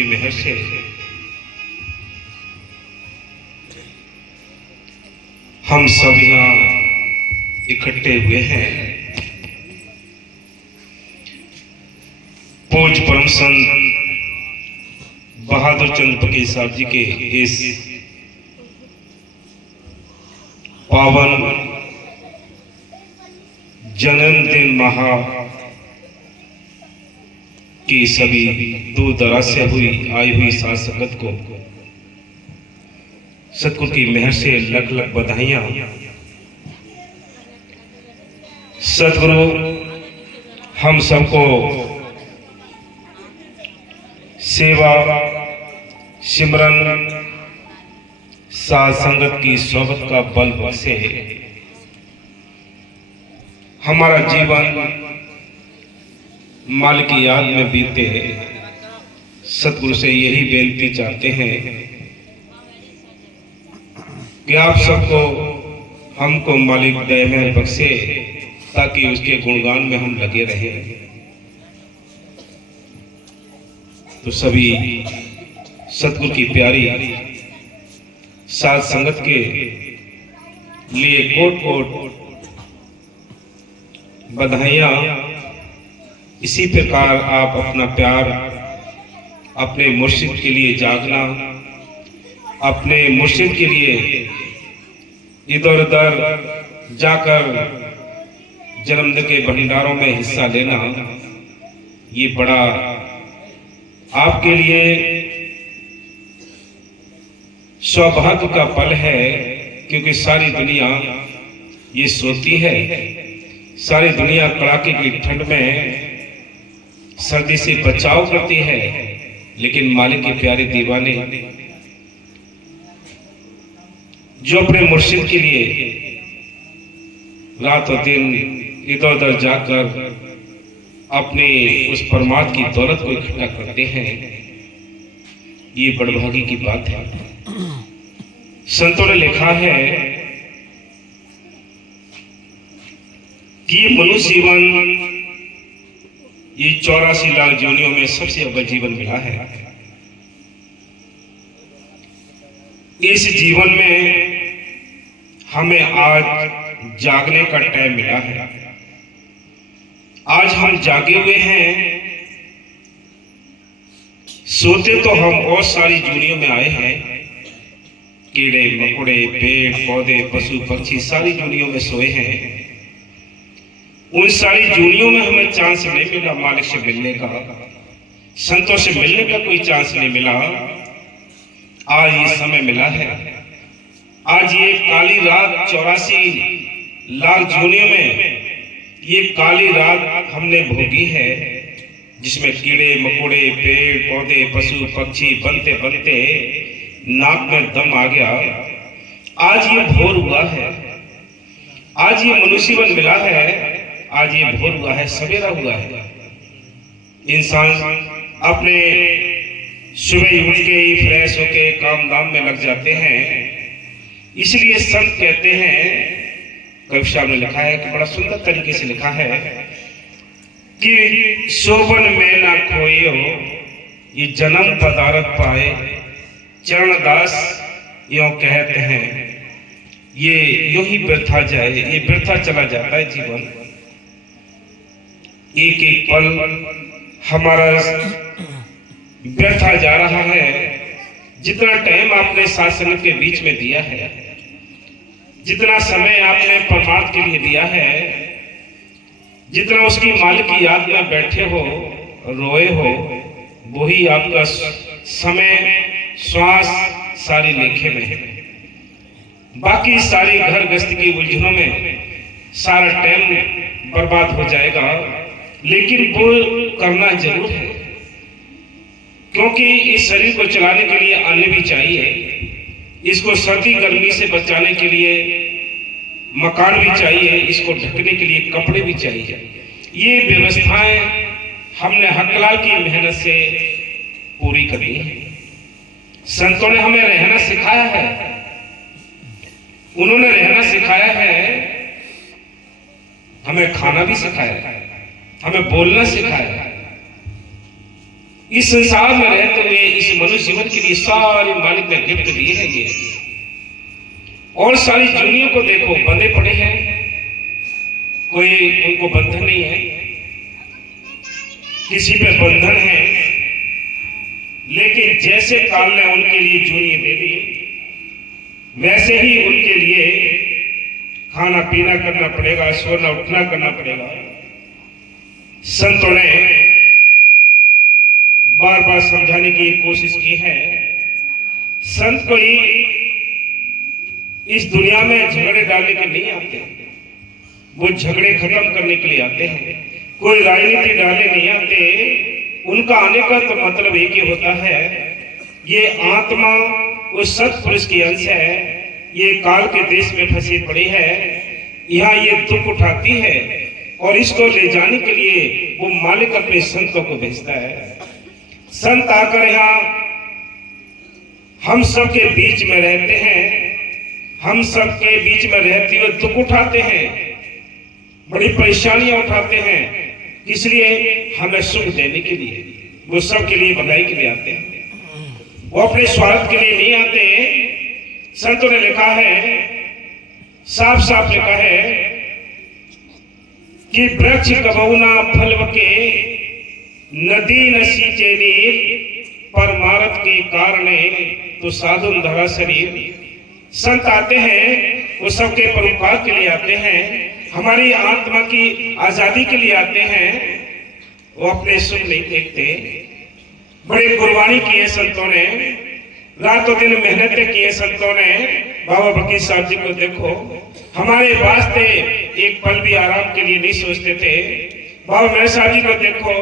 की मेहर से हम सब यहाँ इकट्ठे हुए हैं पूज्य परम संत बहादुर चंद फकीर साहब जी के इस पावन जन्मदिन महा की सभी दूर दराज से आई हुई साथ संगत को सतगुरु की मेहर से लख लख बधाइयां। सतगुरु हम सबको सेवा सिमरन साथ संगत की सोबत का बल बख्शे। हमारा जीवन माल की याद में बीते। सतगुरु से यही बेनती चाहते हैं कि आप सबको हमको मालिक दया मेहर बख्शे ताकि उसके गुणगान में हम लगे रहें। तो सभी सतगुरु की प्यारी साथ संगत के लिए कोट कोट बधाइयां। इसी प्रकार आप अपना प्यार अपने मुर्शिद के लिए जागना, अपने मुर्शिद के लिए इधर उधर जाकर जन्मदिन के भंडारों में हिस्सा लेना, ये बड़ा आपके लिए सौभाग्य का पल है। क्योंकि सारी दुनिया ये सोती है, सारी दुनिया कड़ाके की ठंड में सर्दी से बचाव करती है, लेकिन मालिक के प्यारे दीवाने जो अपने मुर्शिद के लिए रात और दिन इधर उधर जाकर अपने उस परमात्मा की दौलत को इकट्ठा करते हैं, ये बड़भागी की बात है। संतों ने लिखा है कि मनुष्य जीवन ये 84 लाख जीवनियों में सबसे अव्वल जीवन मिला है। इस जीवन में हमें आज जागने का टाइम मिला है। आज हम जागे हुए हैं। सोते तो हम और सारी जूनियों में आए हैं। कीड़े मकोड़े पेड़ पौधे पशु पक्षी सारी जूनियों में सोए हैं। उन सारी जूनियों में हमें चांस नहीं मिला मालिक से मिलने का, संतों से मिलने का कोई चांस नहीं मिला। आज ये समय मिला है। आज ये काली रात 84 लाख जूनियों में ये काली रात हमने भोगी है, जिसमें कीड़े मकोड़े पेड़ पौधे पशु पक्षी बनते बनते नाक में दम आ गया। आज ये भोर हुआ है। आज ये मनुष्यवन मिला है। आज ये भोर हुआ है, सवेरा हुआ है। इंसान अपने सुबह उठ के ही फ्रेश होके काम दाम में लग जाते हैं। इसलिए संत कहते हैं, कवि साहब ने लिखा है कि बड़ा सुंदर तरीके से लिखा है कि शोभन में ना खोयो ये जन्म पदारथ पाए, चरणदास यों कहते हैं ये यूं ही व्यर्था जाए, ये व्यर्था चला जाता है जीवन। एक एक पल हमारा व्यर्था जा रहा है। जितना टाइम आपने साथ संगत के बीच में दिया है, जितना समय आपने परमात्मा के लिए दिया है, जितना उसकी मालिक की याद में बैठे हो रोए हो, वही आपका समय श्वास सारी लेखे में है। बाकी सारी घर गृहस्थी की उलझनों में सारा टाइम बर्बाद हो जाएगा, लेकिन वो करना जरूर है। क्योंकि इस शरीर को चलाने के लिए अन्न भी चाहिए, इसको सर्दी गर्मी से बचाने के लिए मकान भी चाहिए, इसको ढकने के लिए कपड़े भी चाहिए। ये व्यवस्थाएं हमने हकलाल की मेहनत से पूरी करनी है। संतों ने हमें रहना सिखाया है, उन्होंने रहना सिखाया है, हमें खाना भी सिखाया है, हमें बोलना सिखाया है। इस संसार में रहते हुए इस मनुष्य जीवन के लिए सारे मालिक ने गिफ्ट दिए हैं ये, और सारी दुनिया को देखो बंधे पड़े हैं, कोई उनको बंधन नहीं है, किसी पे बंधन है, लेकिन जैसे काल ने उनके लिए जूनी दे दी वैसे ही उनके लिए खाना पीना करना पड़ेगा, सोना उठना करना पड़ेगा। संतों ने बार बार समझाने की कोशिश की है। संत कोई इस दुनिया में झगड़े डालने के नहीं आते, वो झगड़े खत्म करने के लिए आते हैं। कोई राजनीति डालने नहीं आते, उनका आने का तो मतलब एक ही होता है, ये आत्मा उस सत्पुरुष की अंश है, ये काल के देश में फंसी पड़ी है, यहाँ ये दुख उठाती है और इसको ले जाने के लिए वो मालिक अपने संतों को भेजता है। संत आकर यहाँ हम सबके बीच में रहते हैं, हम सबके बीच में रहते हुए दुख उठाते हैं, बड़ी परेशानियां उठाते हैं, इसलिए हमें सुख देने के लिए, वो सबके लिए भलाई के लिए आते हैं, वो अपने स्वार्थ के लिए नहीं आते। संतों ने लिखा है, साफ साफ लिखा है कि वृक्ष कबहु ना फलवके नदी न सींचे नीर, परमार्थ के कारणे तो साधुन धरा शरीर। संत आते हैं, वो सबके परोपकार के लिए आते हैं, हमारी आत्मा की आजादी के लिए आते हैं, वो अपने सुख नहीं देखते। बड़ी कुर्बानी की है संतों ने, रातों दिन मेहनतें की है संतों ने। बाबा फकीर साहब जी को देखो, हमारे वास्ते एक पल भी आराम के लिए नहीं सोचते थे। बाबा मेरे साहब जी को देखो,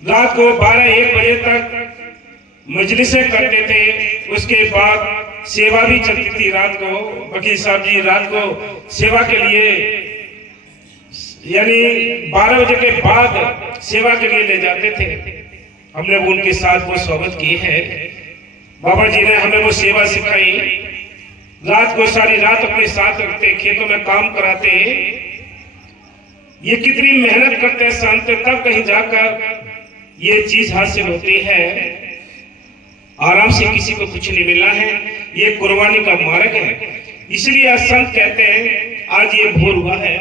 रात को 12-1 बजे तक मजलिसें करते थे, उसके बाद सेवा भी चलती थी रात को। फकीर साहब जी रात को सेवा के लिए, यानी 12 बजे के बाद सेवा के लिए ले जाते थे। हमने वो उनके साथ वो सोबत की है, बाबा जी ने हमें वो सेवा सिखाई। रात को सारी रात अपने साथ रखते, खेतों में काम कराते, ये कितनी मेहनत करते हैं संत, तब कहीं जाकर ये चीज हासिल होती है। आराम से किसी को कुछ नहीं मिला है, ये कुर्बानी का मार्ग है। इसलिए संत कहते हैं आज ये भोर हुआ है,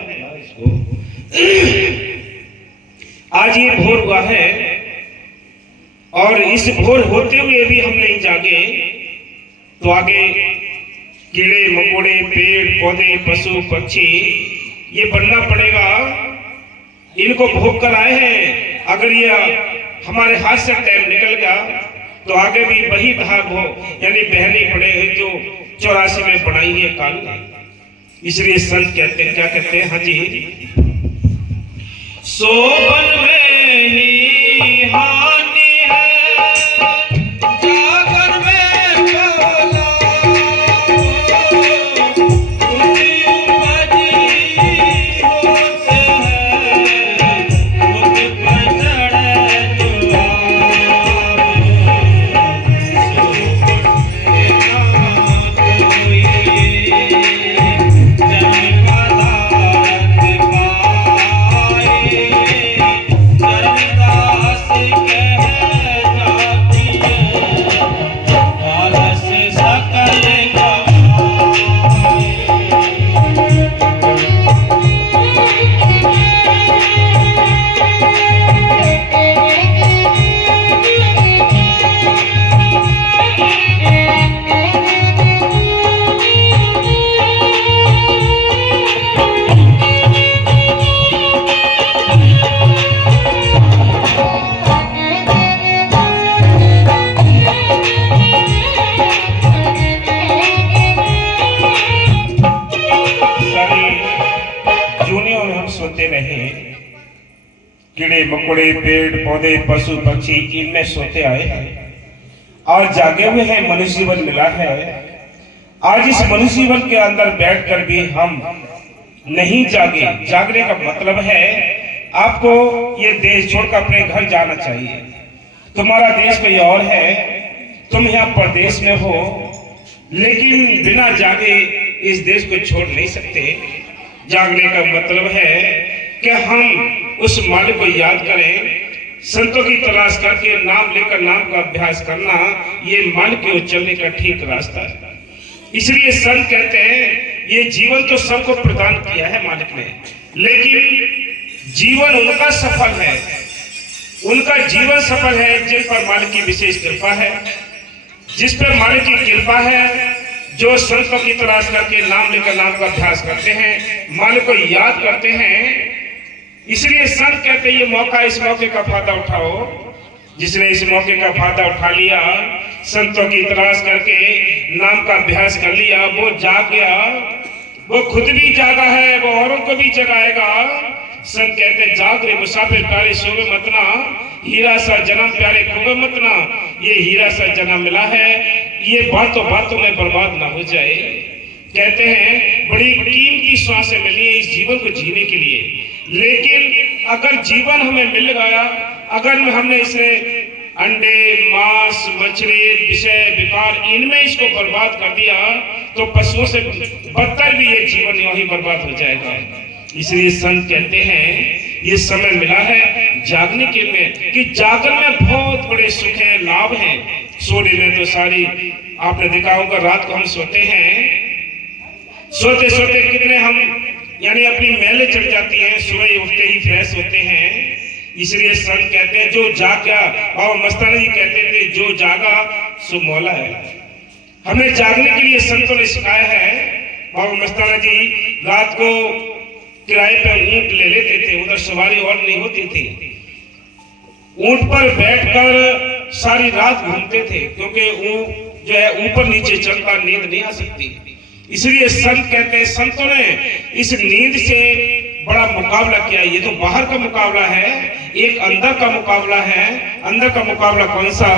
आज ये भोर हुआ है, और इस भोर होते हुए भी हम नहीं जागे तो आगे कीड़े मकोड़े, पेड़ पौधे, पशु पक्षी, ये बनना पड़ेगा। इनको भोग कर आए हैं, अगर ये हमारे हाथ से टाइम निकल गया तो आगे भी वही भाग हो, यानी बहने पड़े हैं जो 84 में बनाई है काल। इसलिए संत कहते हैं, क्या कहते हैं, हाँ जी, सोबन में ही हानि है, जागर में बोला, खुदी उपजी होते हैं, खुद पर चढ़े तो कीड़े मकोड़े, पेड़ पौधे, पशु पक्षी, इनमें सोते आए हैं और जागे हुए हैं, मनुष्य जीवन मिला है। आज इस मनुष्य जीवन के अंदर बैठकर भी हम नहीं जागे। जागने का मतलब है आपको ये देश छोड़कर अपने घर जाना चाहिए। तुम्हारा देश कोई और है, तुम यहाँ परदेश में हो, लेकिन बिना जागे इस देश को छोड़ नहीं सकते। जागने का मतलब है कि हम उस मालिक को याद करें, संतों की तलाश करके नाम लेकर नाम का अभ्यास करना, ये मालिक की ओर चलने का ठीक रास्ता है। इसलिए संत कहते हैं ये जीवन तो सबको प्रदान किया है मालिक ने, लेकिन जीवन उनका सफल है, उनका जीवन सफल है जिन पर मालिक की विशेष कृपा है, जिस पर मालिक की कृपा है, जो संतों की तलाश करके नाम लेकर नाम का अभ्यास करते हैं, मालिक को याद करते हैं। इसलिए संत कहते हैं ये मौका, इस मौके का फायदा उठाओ। जिसने इस मौके का फायदा उठा लिया, संतों की तलाश करके नाम का अभ्यास कर लिया, वो जाग गया, वो खुद भी जागा है, वो औरों को भी जगाएगा। संत कहते जाग रे मुसाफिर प्यारे सोवे मतना, हीरा सा जन्म प्यारे खोवे मतना। ये हीरा सा जन्म मिला है, ये बातों बातों में बर्बाद ना हो जाए। कहते हैं बड़ी कीमती श्वासें मिली है इस जीवन को जीने के लिए, लेकिन अगर जीवन हमें मिल गया, अगर हमने इसे अंडे, मांस, मछली, विषय, विकार, इनमें इसको बर्बाद कर दिया, तो पशुओं से बदतर भी ये जीवन यही बर्बाद हो जाएगा। इसलिए संत कहते हैं ये समय मिला है जागने के में, कि जागरण में बहुत बड़े सुख है, लाभ है। सोने में तो सारी आपने देखा होगा, रात को हम सोते हैं, सोते सोते कितने हम यानी अपनी मैले चढ़ जाती हैं, सुबह उठते ही फ्रेश होते हैं। इसलिए संत कहते हैं जो जागा, और मस्ताना जी कहते थे जो जागा सो मौला है। हमें जागने के लिए संतों ने सिखाया है। और मस्ताना जी रात को किराए पे ऊंट ले लेते थे, उधर सवारी और नहीं होती थी, ऊंट पर बैठकर सारी रात घूमते थे, क्योंकि ऊंट जो है ऊपर नीचे चलता, नींद नहीं आ सकती। इसलिए संत कहते हैं संतों ने इस नींद से बड़ा मुकाबला किया। ये तो बाहर का मुकाबला है, एक अंदर का मुकाबला है। अंदर का मुकाबला कौन सा?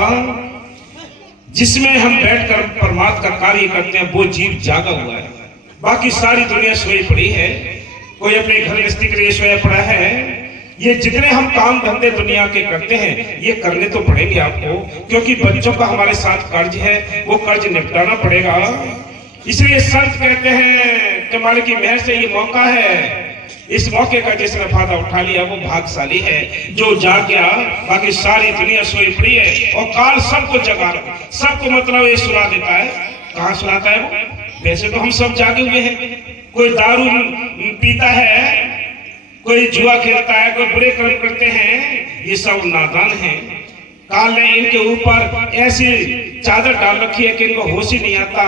जिसमें हम बैठकर परमात्मा का कार्य करते हैं, वो जीव जागा हुआ है। बाकी सारी दुनिया सोई पड़ी है, कोई अपने घर गृहस्थी के लिए सोया पड़ा है। ये जितने हम काम धंधे दुनिया के करते हैं, ये करने तो पड़ेंगे आपको, क्योंकि बच्चों का हमारे साथ कर्ज है, वो कर्ज निपटाना पड़ेगा। इसलिए संत कहते हैं कि मालिक की मेहर से ये मौका है, इस मौके का जिसने फायदा उठा लिया वो भाग्यशाली है, जो जाग गया। बाकी सारी दुनिया सोई पड़ी है, और काल सबको जगा, सबको मतलब ये सुला देता है। कहाँ सुलाता है वो? वैसे तो हम सब जागे हुए हैं। कोई दारू पीता है, कोई जुआ खेलता है, कोई बुरे कर्म करते हैं, ये सब नादान है। काल ने इनके ऊपर ऐसी चादर डाल रखी है कि इनको होश ही नहीं आता,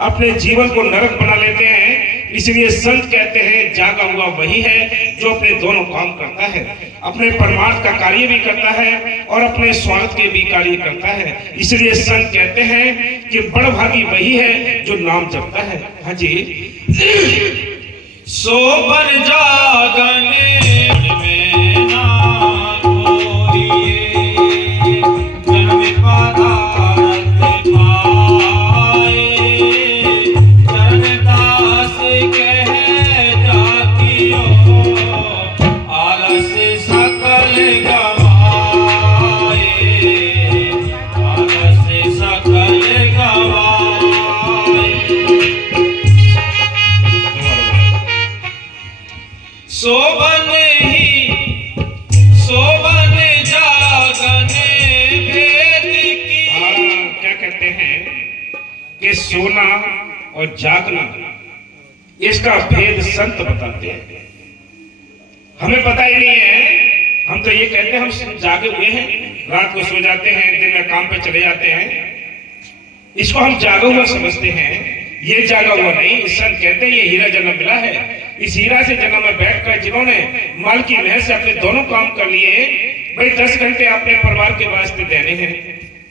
अपने जीवन को नरक बना लेते हैं। इसलिए संत कहते हैं जागा हुआ वही है जो अपने दोनों काम करता है, अपने परमार्थ का कार्य भी करता है और अपने स्वार्थ के भी कार्य करता है। इसलिए संत कहते हैं कि बड़भागी वही है जो नाम जपता है। हाँ जी। सोबर जागने में ना कोई जन्म पदार्थ पाए, चरणदास कह जातियो आलस सकल गवाए, आलस सकल गवाए। शोभन जागने भेद की। क्या कहते हैं कि सोना और जागना, इसका भेद संत बताते हैं। हमें पता ही नहीं है, हम तो ये कहते हैं हम जागे हुए हैं, रात को सो जाते हैं, दिन में काम पे चले जाते हैं, इसको हम जागा हुआ समझते हैं। ये जागा हुआ नहीं। संत कहते हैं ये हीरा जन्म मिला है, इस हीरा से जन्म में बैठकर जिन्होंने माल की मेहर से अपने दोनों काम कर लिए। भाई 10 घंटे अपने परिवार के वास्ते देने हैं,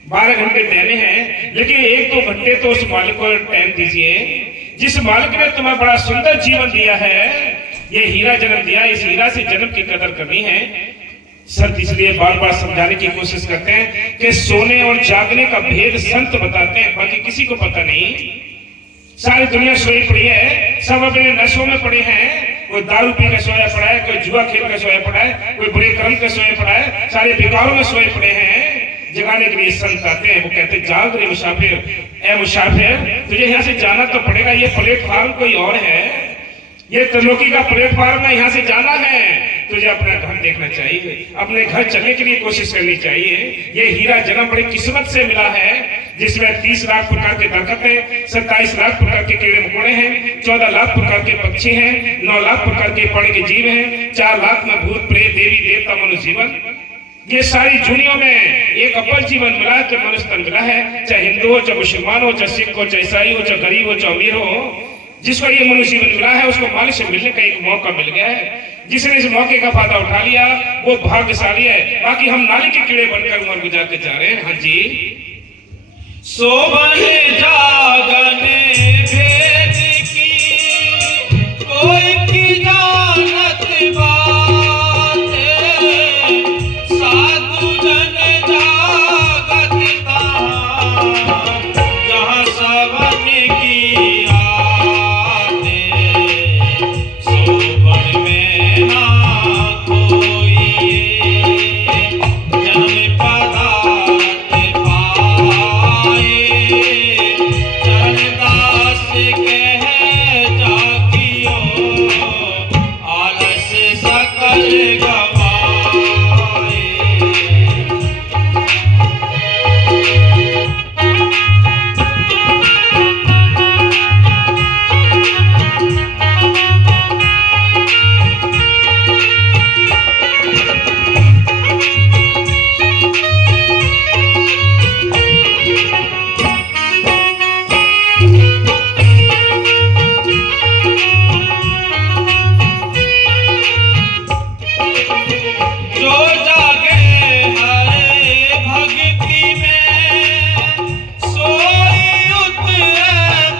12 घंटे देने हैं, लेकिन 1-2 घंटे तो उस मालिक को टाइम दीजिए, जिस मालिक ने तुम्हें बड़ा सुंदर जीवन दिया है, ये हीरा जन्म दिया, इस हीरा से जन्म की कदर करनी है। संत इसलिए बार बार समझाने की कोशिश करते हैं कि सोने और जागने का भेद संत बताते हैं, बाकी किसी को पता नहीं। सारी दुनिया सोई पड़ी है, सब अपने नशों में पड़े हैं, कोई दारू पी कर सोया पड़ा है, कोई जुआ खेल कर सोया पड़ा है, कोई बुरे कर्म कर सोया पड़ा है, सारे विकारों में सोए पड़े हैं। जगाने के लिए संत आते हैं, वो कहते हैं जाग रे मुसाफिर, ए मुसाफिर तुझे यहाँ से जाना तो पड़ेगा, ये प्लेटफार्म कोई और है, ये त्रिलोकी का प्लेटफॉर्म है, यहाँ से जाना है, तुझे अपना घर देखना चाहिए, अपने घर चलने के लिए कोशिश करनी चाहिए। ये हीरा जन्म बड़ी किस्मत से मिला है, जिसमें 30 लाख प्रकार के दरख्त हैं, 27 लाख प्रकार के कीड़े मकोड़े हैं, 14 लाख प्रकार के पक्षी हैं, 9 लाख प्रकार के पानी के जीव हैं, 4 लाख में भूत प्रेत देवी देवता मनुष्य जीवन। ये सारी दुनिया में एक अव्वल जीवन मिला है, तो मनुष्य तन मिला है, चाहे हिंदू हो, चाहे मुसलमान हो, चाहे सिख हो, चाहे ईसाई हो, चाहे गरीब हो, चाहे अमीर हो, जिसको ये मनुष्य जीवन मिला है उसको मालिक से मिलने का एक मौका मिल गया है। जिसने इस मौके का फायदा उठा लिया वो भाग्यशाली है। बाकी हम नाली के कीड़े बनकर उम्र गुजारते जा रहे हैं। हाँ जी। सोबन जागने भेद की कोई की जानत बात, साधु जन जागत तान, जहाँ सबन की आते, सोबन में ना कोई जन्म पदार्थ पाए, चरणदास कह जाकियो, आलस सकल गवाए। जो जागे हरे भक्ति में, सोई उतरे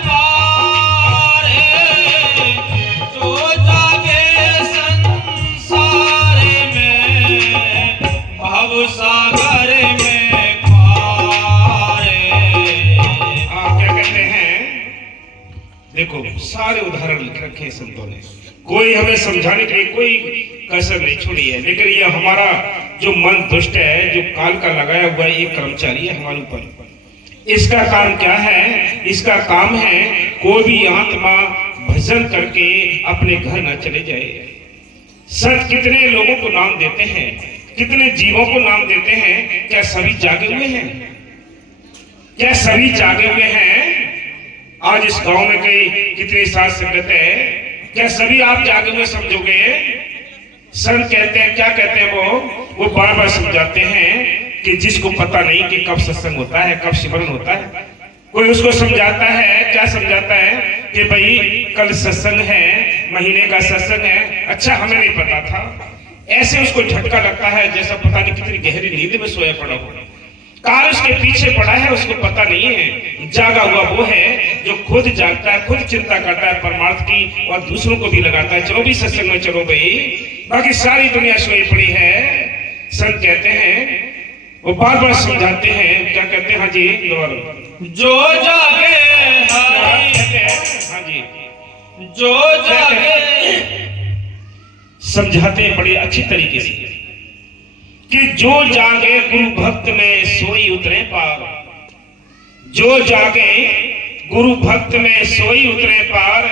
पार, जो जागे संसार में, भव सागर में पार। आप क्या कहते हैं? देखो सारे उदाहरण लिख रखे हैं संतों ने, कोई हमें समझाने के लिए कोई कसर नहीं छोड़ी है। लेकिन ये हमारा जो मन दुष्ट है, जो काल का लगाया हुआ ये कर्मचारी है हमारे ऊपर। इसका काम क्या है? इसका काम है कोई भी आत्मा भजन करके अपने घर न चले जाए। संत कितने लोगों को नाम देते हैं, कितने जीवों को नाम देते हैं, क्या सभी जागे हुए हैं? क्या सभी जागे हुए हैं? आज इस गांव में कई कितनी साथ संगत है, क्या सभी आप जागे हुए समझोगे? संत कहते हैं, क्या कहते हैं वो बार बार समझाते हैं कि जिसको पता नहीं कि कब सत्संग होता है, कब सिमरन होता है, कोई उसको समझाता है, क्या समझाता है कि भाई कल सत्संग है, महीने का सत्संग है। अच्छा हमें नहीं पता था, ऐसे उसको झटका लगता है जैसा पता नहीं कितनी गहरी नींद में सोया पड़ा हो। काल उसके पीछे पड़ा है, उसको पता नहीं है। जागा हुआ वो है जो खुद जागता है, खुद चिंता करता है परमार्थ की और दूसरों को भी लगाता है। चलो भी सत्संग में चलो भाई, बाकी सारी दुनिया सोई पड़ी है। संत कहते हैं, वो बार बार समझाते हैं, क्या कहते हैं? हाँ जी जो जागे हरि, हाँ जी, जो जागे, समझाते हैं बड़ी अच्छी तरीके से कि जो जागे गुरु भक्त में सोई उतरे पार, जो जागे गुरु भक्त में सोई उतरे पार,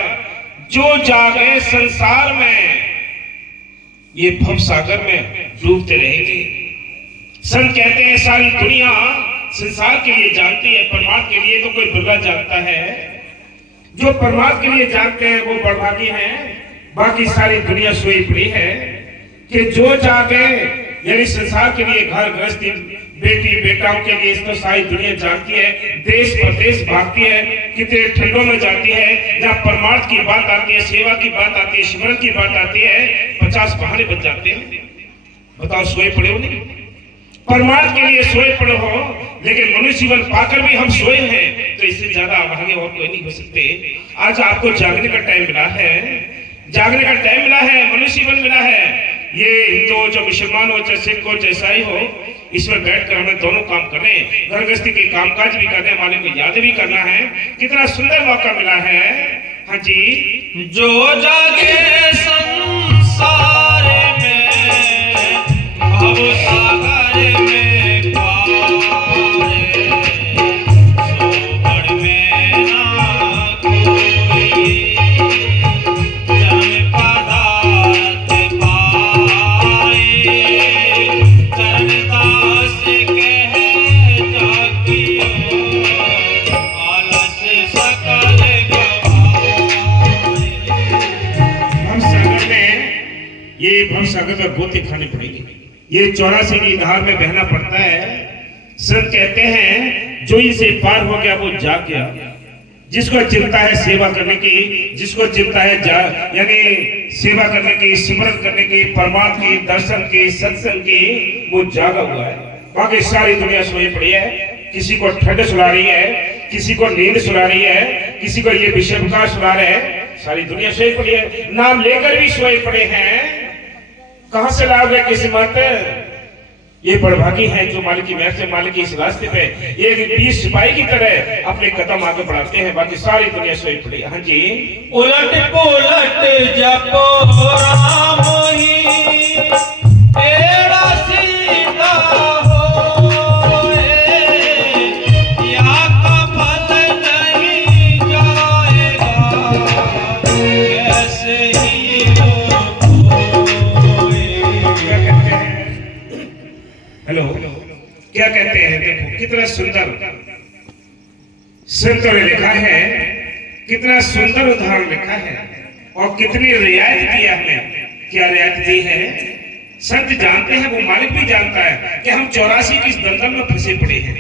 जो जागे संसार में ये भव सागर में डूबते रहेंगे। संत कहते हैं सारी दुनिया संसार के लिए जानती है, परमात्मा के लिए तो कोई बिरला जानता है। जो परमात्मा के लिए जानते हैं वो बड़भागी हैं, बाकी सारी दुनिया सोई पड़ी है। कि जो जागे यानी संसार के लिए, घर गृहस्थी, बेटी बेटाओं के लिए तो सारी दुनिया जानती है। देश प्रदेश भागती है, कितने ठंडों में जाती है, जहाँ परमार्थ की बात आती है, सेवा की बात आती है, सिमरन की बात आती है, 50 बहाने बच जाते हैं। बताओ सोए पड़े हो नहीं? परमार्थ के लिए सोए पड़े हो, लेकिन मनुष्य जीवन पाकर भी हम सोए हैं, तो इससे ज्यादा आगे और कोई नहीं हो सकते। आज आपको जागने का टाइम मिला है, जागने का टाइम मिला है, मनुष्य जीवन मिला है। ये हिंदू हो, चाहे मुसलमान हो, चाहे सिख हो, चाहे ईसाई हो, इसमें बैठकर हमें दोनों काम करने, घर गृहस्थी के कामकाज भी करने, मालिक को याद भी करना है। कितना सुंदर मौका मिला है। हाँ जी, जो जागे संसार में, भव सागर में पार, सोबन में ना कोई, जन्म ये भवसागर में गोते खाने पड़ेंगे, ये 84 की धार में बहना पड़ता है। संत कहते हैं जो इसे पार हो गया वो जाग गया। जिसको चिंता है सेवा करने की, जिसको चिंता है यानी सेवा करने की, स्मरण करने की, परमात्मा की, दर्शन की, सत्संग की, वो जागा हुआ है। बाकी सारी दुनिया सोई पड़ी है। किसी को ठंड सुला रही है, किसी को नींद सुला रही है, किसी को ये विषय विकार सुला रहे हैं। सारी दुनिया सोई पड़ी है, नाम लेकर भी सोए पड़े हैं। कहां से लाभ है किस्मत? ये बड़भागी है जो मालिक की मेहर से मालिक की इस रास्ते पे एक 20 सिपाही की तरह अपने कदम आगे बढ़ाते हैं। बाकी सारी दुनिया सोई पड़ी। हाँ जी। उलट पुलट जपो राम ही तेरा सीधा होए, या का फल नहीं जाएगा कैसे ही होए। क्या कहते हैं? हेलो, क्या कहते हैं? देखो कितना सुंदर संतों ने लिखा है, कितना सुंदर उदाहरण लिखा है और कितनी रियायत दी है हमें। क्या रियायत दी है? संत जानते हैं, वो मालिक भी जानता है कि हम 84 की इस दलदल में फंसे पड़े हैं।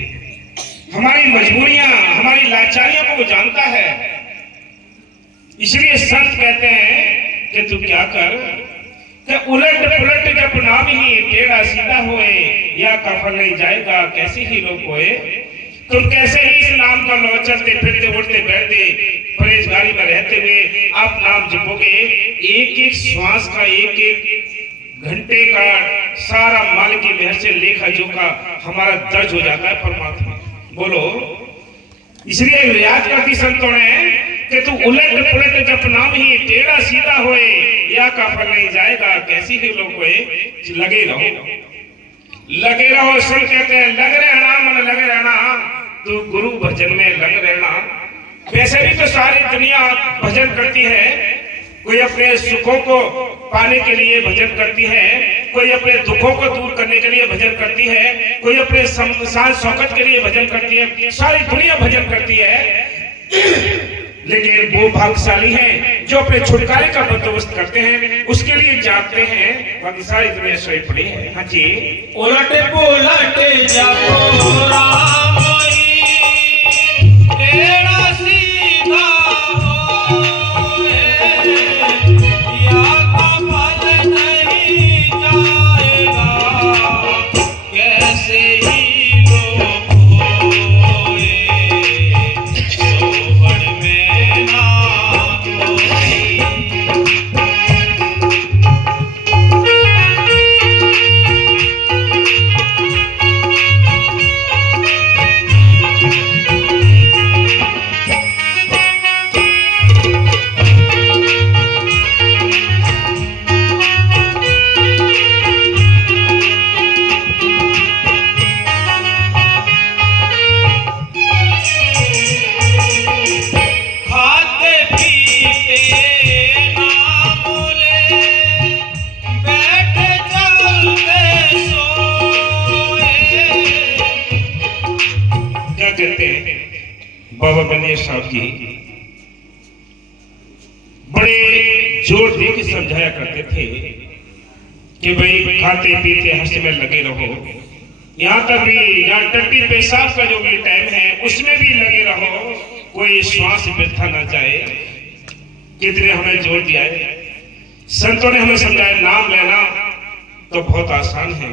हमारी मजबूरियां, हमारी लाचारियों को वो जानता है। इसलिए संत कहते हैं कि तू क्या कर कि उलट पुलट जब नाम ही टेढ़ा सीधा होए, या का फल नहीं जाएगा कैसे ही लोग होए। तुम कैसे ही इस नाम का लो चलते फिरते उठते बैठते परहेजगारी में रहते हुए आप नाम जपोगे। एक एक श्वास का, एक एक घंटे का सारा माल की मेहर से लेखा जोखा हमारा दर्ज हो जाता है परमात्मा। बोलो, इसलिए रियाज करती संतों ने कि तू उलट पुलट जब नाम ही टेढ़ा सीधा होए, या का फल नहीं जाएगा कैसी ही लोग होए। लगे रहो, लगे रहो। संत कहते हैं लग रहना, मन लगे रहना, तू गुरु भजन में लग रहना। वैसे भी तो सारी दुनिया भजन करती है। कोई अपने सुखों को पाने के लिए भजन करती है, कोई अपने दुखों को दूर करने के लिए भजन करती है, कोई अपने शान शौकत के लिए भजन करती है। सारी दुनिया भजन करती है। लेकिन वो भाग्यशाली हैं जो अपने छुटकारे का बंदोबस्त करते हैं, उसके लिए जागते हैं। बाकी सारी दुनिया सोई पड़ी है। हाँ जी। उलट पुलट जपो राम ही तेरा सीधा होए, या का फल नहीं जाएगा कैसे ही लोग होए। सोहर में ना कोई बाबा बनिया साहब जी बड़े जोर दे के समझाया करते थे कि भाई खाते पीते हंसते में लगे रहो। यहाँ तक भी यहाँ टट्टी पेशाब का जो भी टाइम है उसमें भी लगे रहो, कोई श्वास व्यर्थ ना जाए। कितने हमें जोर दिया है संतों ने, हमें समझाया नाम लेना तो बहुत आसान है,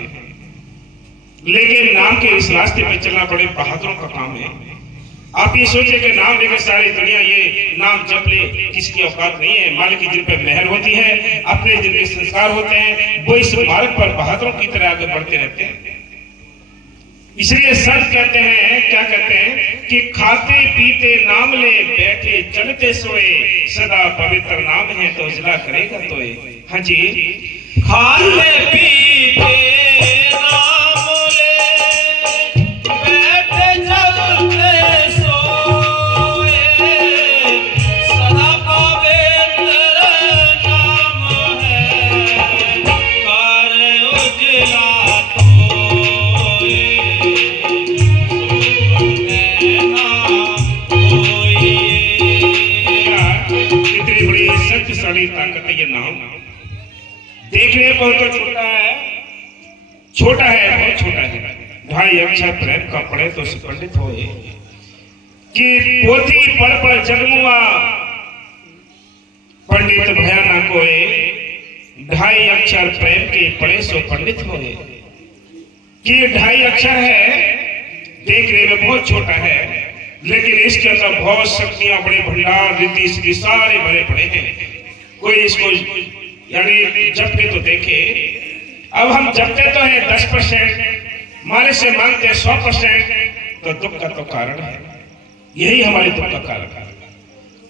लेकिन नाम के इस रास्ते पे चलना बड़े बहादुरों का काम है। आप ये सोचिए कि नाम लेकर सारी दुनिया ये नाम जप ले, किसकी औकात नहीं है। मालिक की जिन पे मेहर होती है, अपने जिन पे संस्कार होते हैं, वो इस मार्ग पर बहादुरों की तरह आगे बढ़ते रहते हैं। इसलिए संत कहते हैं, क्या कहते हैं कि खाते पीते नाम ले, बैठे चलते सोए, सदा पवित्र नाम है तो उजला करेगा तोए। हाँ जी। खाते पीते नाम ले, बैठे चलते सोए, सदा पवित्र नाम है, कर उजला तोए, सोने ना कोई। कितनी बड़ी शक्तिशाली ताकत है ये नाम। देखने में बहुत छोटा है, छोटा है, बहुत छोटा है। ढाई अक्षर प्रेम का पढ़े तो पंडित होए कि पोथी पढ़ पढ़ जगमुआ पंडित भया न कोए, ढाई अक्षर प्रेम के पढ़े सो पंडित होए। कि ढाई अक्षर है, देखने में बहुत छोटा है, लेकिन इसके अंदर बहुत शक्तियां, बड़े भंडार रीति श्री सारे भरे पड़े हैं। कोई इसको यानी जपते तो देखे। अब हम जपते तो है 10%, मारे से मांगते हैं 100%, तो दुख का तो कारण है। यही हमारे दुख का कारण है,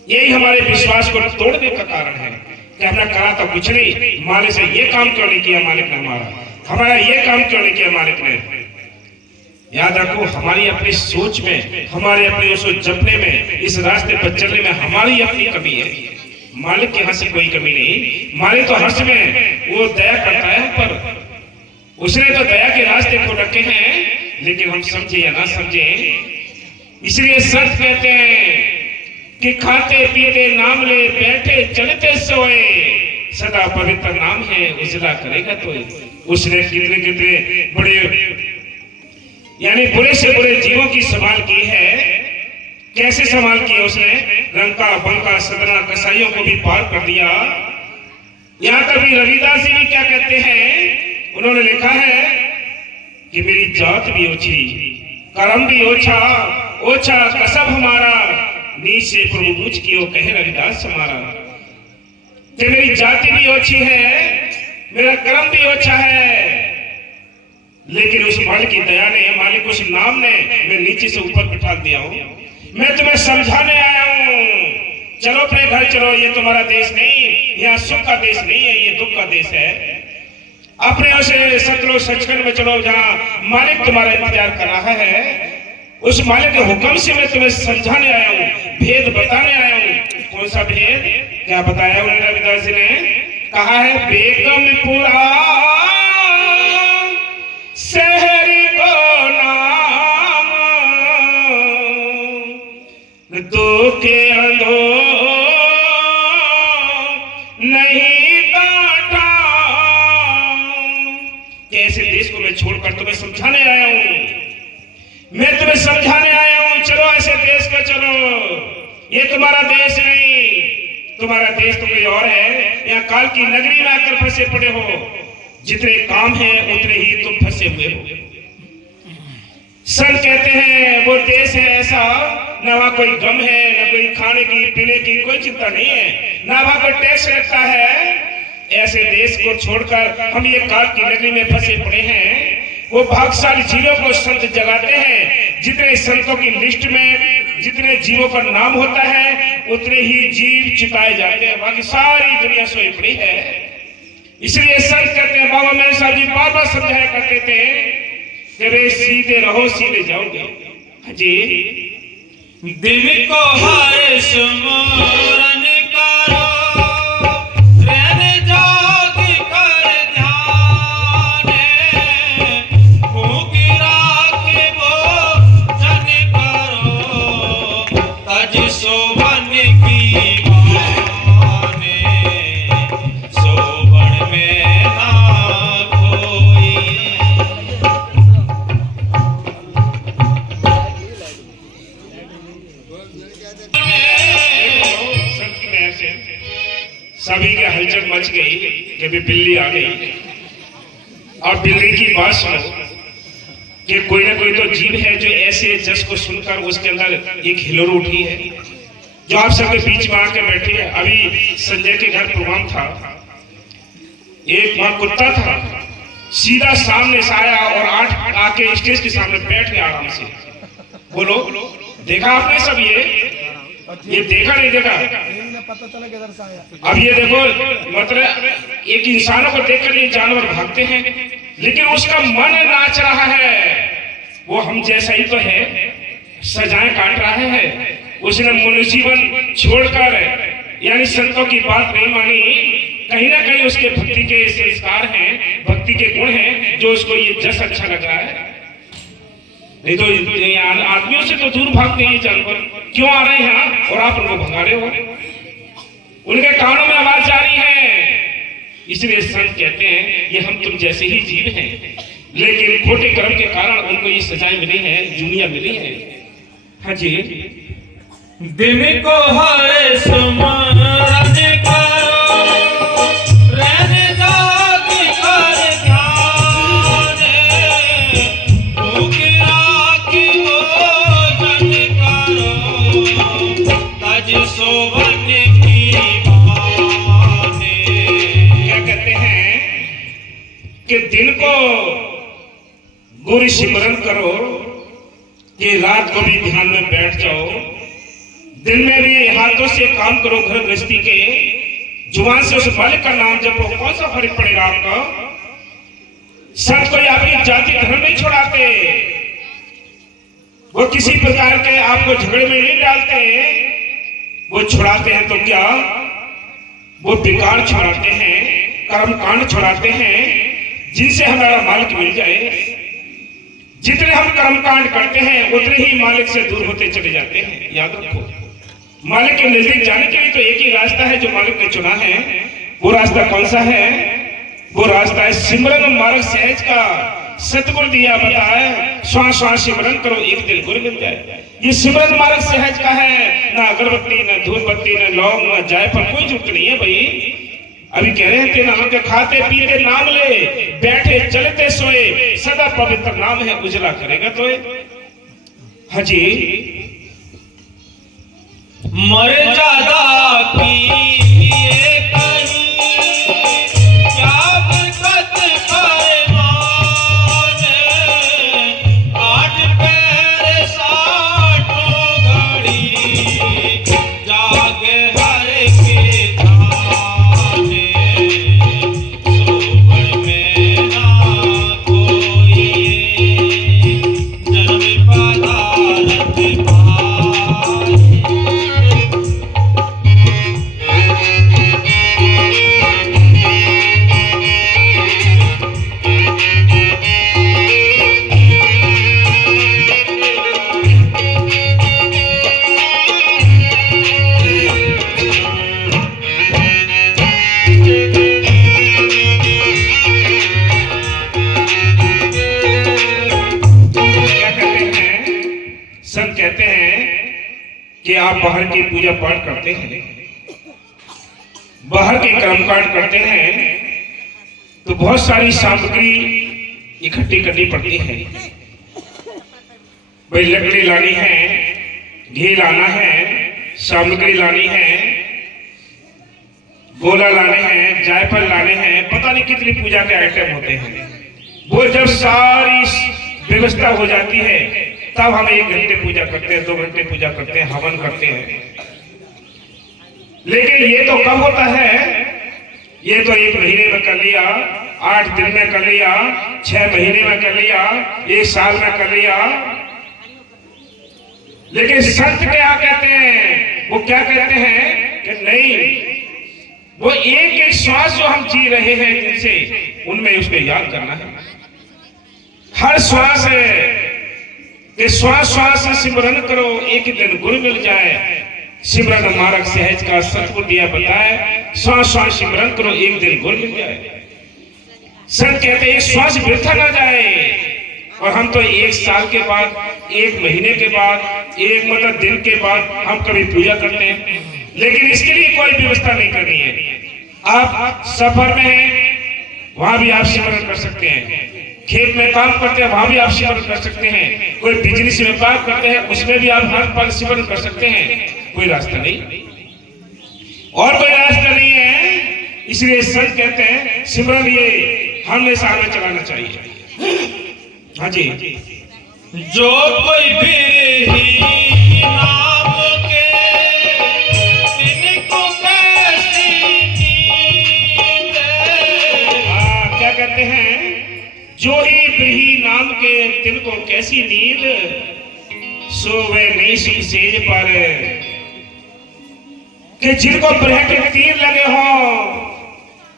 यही हमारे विश्वास को तोड़ने का कारण है कि हमने कहा तो कुछ नहीं, मालिक से ये काम क्यों नहीं किया मालिक ने, हमारा ये काम क्यों नहीं किया मालिक ने। याद रखो, हमारी अपनी सोच में, हमारे अपने उस जपने में, इस रास्ते पर चलने में हमारी अपनी कमी है। मालिक के यहाँ से कोई कमी नहीं। मालिक तो हर समय वो दया करता है हम पर, उसने तो दया के रास्ते को रखे हैं, लेकिन हम समझे या ना समझे। इसलिए संत कहते हैं कि खाते पीते नाम ले, बैठे चलते सोए, सदा पवित्र नाम है उजला करेगा तो। उसने कितने कितने बड़े यानी बुरे से बुरे जीवों की संभाल की है। कैसे संभाल की उसने? लंका बंका सदना कसाईयों को भी पार कर दिया। यहाँ कभी रविदास जी भी क्या कहते हैं, उन्होंने लिखा है कि मेरी जात भी ओछी, कर्म भी ओछा, ओछा कसब हमारा, नीचे प्रभु मुझ की कहे रविदास हमारा। कि मेरी जाति भी ओछी है, मेरा कर्म भी ओछा है, लेकिन उस मालिक की दया ने, मालिक उस नाम ने मैं नीचे से ऊपर बिठा दिया हूं। मैं तुम्हें समझाने आया हूं, चलो अपने घर चलो, ये तुम्हारा देश नहीं, यहाँ सुख का देश नहीं है, ये दुख का देश है। अपने उसे सतलो सचखंड में चलो जहाँ मालिक तुम्हारा इंतजार कर रहा है। उस मालिक के हुक्म से मैं तुम्हें समझाने आया हूँ, भेद बताने आया हूँ। कौन सा भेद? क्या बताया उन्हें रविदास जी ने? कहा है बेगमपुरा शहर को नाम, दो के अंधो नहीं काटा। कैसे देश को मैं छोड़कर तुम्हें समझाने आया हूं, मैं तुम्हें समझाने आया हूं, चलो ऐसे देश को चलो, ये तुम्हारा देश नहीं, तुम्हारा देश तो कोई और है। यहाँ काल की नगरी में आकर फंसे पड़े हो, जितने काम है उतने ही तुम फंसे हुए हो। संत कहते हैं वो देश है ऐसा, ना वहां कोई गम है, ना कोई खाने की पीने की कोई चिंता नहीं है, ना वहां कोई टैक्स लगता है। ऐसे देश को छोड़कर हम ये काल की नगरी में फंसे पड़े हैं। वो भाग्यशाली जीवों को संत जगाते हैं। जितने संतों की लिस्ट में जितने जीवों का नाम होता है, उतने ही जीव चिताए जाते हैं, बाकी सारी दुनिया सोई पड़ी है। इसलिए संत कहते हैं, बाबा मेरे साहब जी बार बार समझाया करते थे कि वे सीधे रहो सीधे जाओगे। जी दिल को हर स्मरण करो, रहने जाग कर ध्यान, भूख राख भोजन करो, तज शोभन की माने, शोभन में ना कोई। सभी के हलचल मच गई जब बिल्ली आ गई। और बिल्ली की बात सुनो कि कोई ना कोई तो जीव है जो ऐसे जस को सुनकर उसके अंदर एक हिलोर उठी है, जो आप सबके बीच में आके बैठी है। अभी संजय के घर प्रोग्राम था, एक वहां कुत्ता था, सीधा सामने से आया और आके स्टेज के सामने बैठ गया आराम से। बोलो, देखा आपने सब? ये देखा नहीं देखा? पता चला किधर से आया। अब ये देखो, मतलब एक इंसानों को देखकर ये जानवर भागते हैं, लेकिन उसका मन नाच रहा है। वो हम जैसा ही तो है, सजाएं काट रहा है। उसने मनुष्य जीवन छोड़कर यानी संतों की बात नहीं मानी। कहीं ना कहीं उसके भक्ति के संस्कार हैं, भक्ति के गुण हैं, जो उसको ये जस अच्छा लग रहा है। नहीं तो आदमियों से तो दूर भागते हैं ये जानवर। क्यों आ रहे हैं यहाँ और आप उनको भगा रहे हो? उनके कानों में आवाज जा रही है, इसलिए संत कहते हैं ये हम तुम जैसे ही जीव हैं, लेकिन खोटे कर्म के कारण उनको ये सजाएं मिली है, जुनिया मिली है। हाँ जी। दिन को हर स्मरण करो, रहने जाग कर ध्यान, भूख राखी भोजन करो, तज सोवन की बहाने। क्या कहते हैं कि दिन को गुरु सिमरन करो, कि रात को भी ध्यान में बैठ जाओ, दिन में भी हाथों से काम करो घर गृहस्थी के, जुबान से उस मालिक का नाम जपो, कौन सा फर्क पड़ेगा आपका। संत कोई आपकी जाति धर्म नहीं छुड़ाते, वो किसी प्रकार के आपको झगड़े में नहीं डालते, वो छुड़ाते हैं तो क्या, वो विकार छुड़ाते हैं, कर्म कांड छुड़ाते हैं, जिनसे हमारा मालिक मिल जाए। जितने हम कर्मकांड करते हैं उतने ही मालिक से दूर होते चले जाते हैं। याद रखो, मालिक के नजदीक जाने के लिए तो एक ही रास्ता है जो मालिक ने चुना है। वो रास्ता कौन सा है? वो रास्ता है सिमरन मार्ग सहज का। सतगुरु दिया बताया, श्वास श्वास सिमरन करो एक दिल गुरु मिल जाए। ये सिमरन मार्ग सहज का है, ना अगरबत्ती, ना धूप बत्ती, ना लौंग, ना जायफल, कोई जुट नहीं है भाई। अभी कह रहे थे नाम के खाते पीते नाम ले, बैठे चलते सोए, सदा पवित्र नाम है उजला करेगा तो। हाँ जी। मर्यादा की ये कहीं क्या बरकत फरमान, आठ पैर साठों घड़ी जागे हर के थाने, सोबर में ना कोई जन्म पदार्थ पाए। कहते हैं कि आप बाहर की पूजा पाठ करते हैं, बाहर के कर्मकांड करते हैं, तो बहुत सारी सामग्री इकट्ठी करनी पड़ती है। भाई लकड़ी लानी है, घी लाना है, सामग्री लानी है, गोला लाने हैं, जायफल लाने हैं, पता नहीं कितनी पूजा के आइटम होते हैं। वो जब सारी व्यवस्था हो जाती है तब हम 1 घंटे पूजा करते हैं, 2 घंटे पूजा करते हैं, हवन करते हैं। लेकिन ये तो कब होता है? ये तो 1 महीने में कर लिया, 8 दिन में कर लिया, 6 महीने में कर लिया, 1 साल में कर लिया। लेकिन संत क्या कहते हैं? वो क्या कहते हैं कि नहीं, वो एक एक श्वास जो हम जी रहे हैं जिनसे, उनमें उसको याद करना है। हर श्वास है कि श्वास श्वास से सिमरन करो एक दिन गुरु मिल जाए। सिमरन मार्ग सहज का सतगुरु दिया बताए, श्वास श्वास सिमरन करो एक दिन गुरु मिल जाए। संत कहते एक श्वास वृथा ना जाए। और हम तो 1 साल के बाद, 1 महीने के बाद, 1 मतलब दिन के बाद हम कभी पूजा करते हैं, लेकिन इसके लिए कोई व्यवस्था नहीं करनी है। आप सफर में हैं, वहां भी आप सिमरन कर सकते हैं। खेत में काम करते हैं, वहां भी आप सिमरन कर सकते हैं। कोई बिजनेस में काम करते हैं, उसमें भी आप हर पल सिमरन कर सकते हैं। कोई रास्ता नहीं, और कोई रास्ता नहीं है। इसलिए संत कहते हैं सिमरन ये हमेशा हमें चलाना चाहिए। हाँ जी। जो कोई बिरही नाम के इनको कैसी नींद। क्या कहते हैं? जो ही बिरही नाम के दिल को कैसी नींद, सोवे नहीं सुख सेज पर। कि जिनको ब्रह के तीर लगे हो,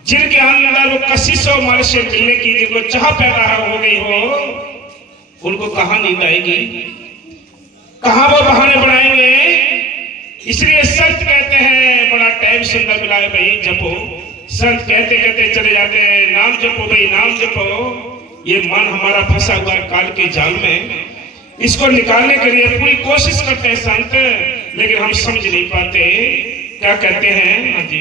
जिनके अंदर वो कशिशों मर से मिलने की जिनको चाह पैदा हो गई हो, उनको कहां नींद आएगी, कहां वो बहाने बनाएंगे। इसलिए संत कहते हैं बड़ा टाइम सुंदर मिला है भाई, जपो संत कहते कहते चले जाते हैं, नाम जपो भाई नाम जपो। ये मन हमारा फंसा हुआ है काल के जाल में, इसको निकालने के लिए पूरी कोशिश करते हैं संत, लेकिन हम समझ नहीं पाते। क्या कहते हैं? हाँ जी,